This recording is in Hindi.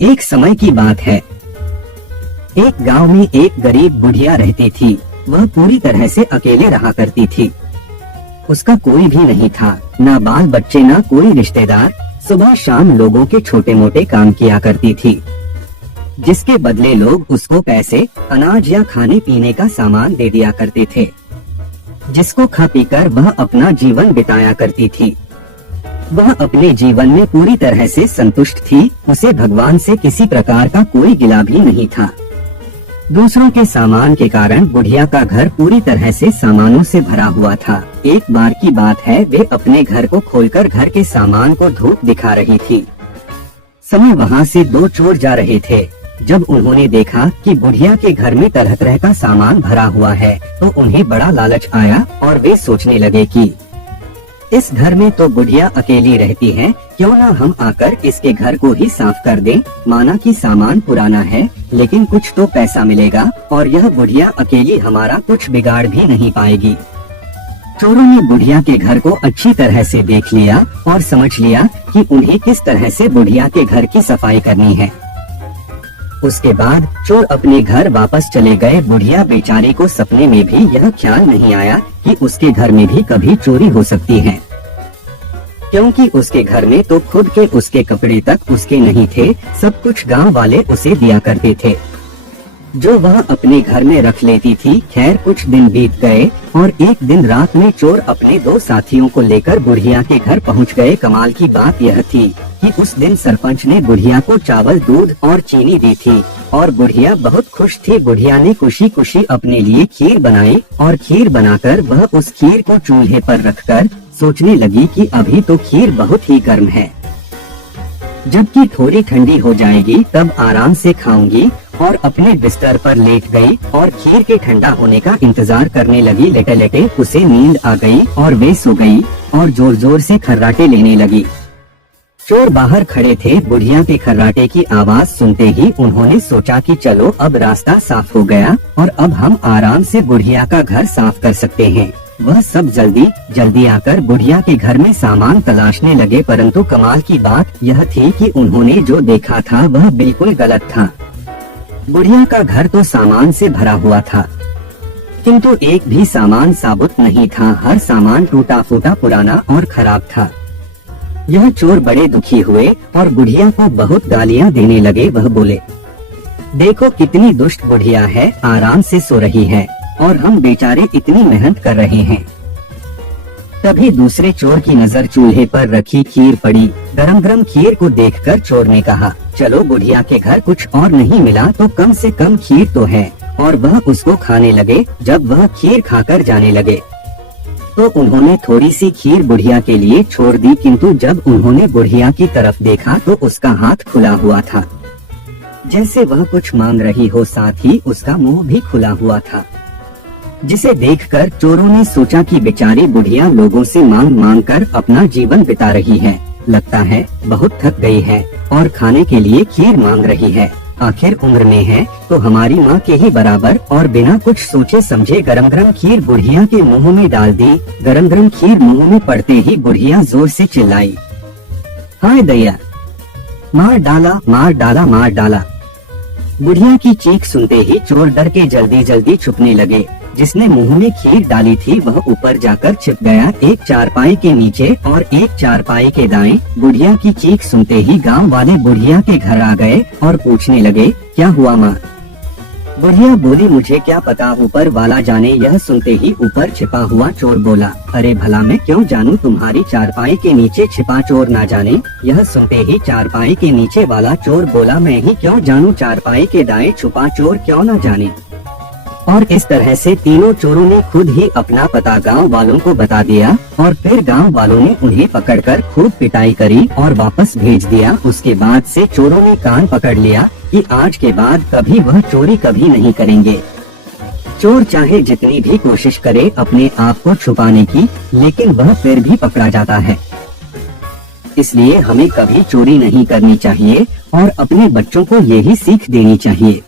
एक समय की बात है। एक गांव में एक गरीब बुढ़िया रहती थी। वह पूरी तरह से अकेले रहा करती थी। उसका कोई भी नहीं था, ना बाल बच्चे, ना कोई रिश्तेदार। सुबह शाम लोगों के छोटे मोटे काम किया करती थी, जिसके बदले लोग उसको पैसे, अनाज या खाने पीने का सामान दे दिया करते थे, जिसको खा पीकर वह अपना जीवन बिताया करती थी। वह अपने जीवन में पूरी तरह से संतुष्ट थी। उसे भगवान से किसी प्रकार का कोई गिला भी नहीं था। दूसरों के सामान के कारण बुढ़िया का घर पूरी तरह से सामानों से भरा हुआ था। एक बार की बात है, वे अपने घर को खोलकर घर के सामान को धूप दिखा रही थी। समय वहाँ से दो चोर जा रहे थे। जब उन्होंने देखा कि बुढ़िया के घर में तरह तरह का सामान भरा हुआ है, तो उन्हें बड़ा लालच आया और वे सोचने लगे कि इस घर में तो बुढ़िया अकेली रहती है, क्यों ना हम आकर इसके घर को ही साफ कर दें। माना कि सामान पुराना है, लेकिन कुछ तो पैसा मिलेगा और यह बुढ़िया अकेली हमारा कुछ बिगाड़ भी नहीं पाएगी। चोरों ने बुढ़िया के घर को अच्छी तरह से देख लिया और समझ लिया कि उन्हें किस तरह से बुढ़िया के घर की सफाई करनी है। उसके बाद चोर अपने घर वापस चले गए। बुढ़िया बेचारी को सपने में भी यह ख्याल नहीं आया कि उसके घर में भी कभी चोरी हो सकती है, क्योंकि उसके घर में तो खुद के उसके कपड़े तक उसके नहीं थे। सब कुछ गांव वाले उसे दिया करते थे, जो वह अपने घर में रख लेती थी। खैर, कुछ दिन बीत गए और एक दिन रात में चोर अपने दो साथियों को लेकर बुढ़िया के घर पहुंच गए। कमाल की बात यह थी कि उस दिन सरपंच ने बुढ़िया को चावल, दूध और चीनी दी थी और बुढ़िया बहुत खुश थी। बुढ़िया ने खुशी खुशी अपने लिए खीर बनाई और खीर बनाकर वह उस खीर को चूल्हे पर रखकर सोचने लगी कि अभी तो खीर बहुत ही गर्म है, जबकि थोड़ी ठंडी हो जाएगी तब आराम से खाऊंगी। और अपने बिस्तर पर लेट गई और खीर के ठंडा होने का इंतजार करने लगी। लेटे लेटे उसे नींद आ गई और वे सो गई और जोर जोर से खर्राटे लेने लगी। चोर बाहर खड़े थे। बुढ़िया के खर्राटे की आवाज सुनते ही उन्होंने सोचा कि चलो अब रास्ता साफ हो गया और अब हम आराम से बुढ़िया का घर साफ कर सकते हैं। वह सब जल्दी जल्दी आकर बुढ़िया के घर में सामान तलाशने लगे, परंतु कमाल की बात यह थी कि उन्होंने जो देखा था वह बिल्कुल गलत था। बुढ़िया का घर तो सामान से भरा हुआ था, किंतु एक भी सामान साबुत नहीं था। हर सामान टूटा फूटा, पुराना और खराब था। यह चोर बड़े दुखी हुए और बुढ़िया को बहुत गालियां देने लगे। वह बोले, देखो कितनी दुष्ट बुढ़िया है, आराम से सो रही है और हम बेचारे इतनी मेहनत कर रहे हैं। तभी दूसरे चोर की नजर चूल्हे पर रखी खीर पड़ी। गरम गरम खीर को देखकर चोर ने कहा, चलो बुढ़िया के घर कुछ और नहीं मिला तो कम से कम खीर तो है। और वह उसको खाने लगे। जब वह खीर खाकर जाने लगे तो उन्होंने थोड़ी सी खीर बुढ़िया के लिए छोड़ दी, किंतु जब उन्होंने बुढ़िया की तरफ देखा तो उसका हाथ खुला हुआ था, जैसे वह कुछ मांग रही हो। साथ ही उसका मुंह भी खुला हुआ था, जिसे देखकर चोरों ने सोचा कि बेचारी बुढ़िया लोगों से मांग मांग कर अपना जीवन बिता रही है। लगता है बहुत थक गई है और खाने के लिए खीर मांग रही है। आखिर उम्र में है तो हमारी माँ के ही बराबर। और बिना कुछ सोचे समझे गरम गरम खीर बुढ़िया के मुंह में डाल दी। गरम गरम खीर मुंह में पड़ते ही बुढ़िया जोर से चिल्लाई, हाय दैया, मार डाला मार डाला मार डाला। बुढ़िया की चीख सुनते ही चोर डर के जल्दी जल्दी छुपने लगे। जिसने मुंह में खीर डाली थी वह ऊपर जाकर छिप गया, एक चारपाई के नीचे और एक चारपाई के दाएं। बुढ़िया की चीख सुनते ही गांव वाले बुढ़िया के घर आ गए और पूछने लगे, क्या हुआ माँ? बुढ़िया बोली, मुझे क्या पता, ऊपर वाला जाने। यह सुनते ही ऊपर छिपा हुआ चोर बोला, अरे भला मैं क्यों जानूं, तुम्हारी चारपाई के नीचे छिपा चोर ना जाने। यह सुनते ही चारपाई के नीचे वाला चोर बोला, मैं ही क्यों जानूं, चारपाई के दाएं छुपा चोर क्यों ना जाने। और इस तरह से तीनों चोरों ने खुद ही अपना पता गांव वालों को बता दिया और फिर गांव वालों ने उन्हें पकड़कर खूब पिटाई करी और वापस भेज दिया। उसके बाद से चोरों ने कान पकड़ लिया कि आज के बाद कभी वह चोरी कभी नहीं करेंगे। चोर चाहे जितनी भी कोशिश करे अपने आप को छुपाने की, लेकिन वह फिर भी पकड़ा जाता है। इसलिए हमें कभी चोरी नहीं करनी चाहिए और अपने बच्चों को यही सीख देनी चाहिए।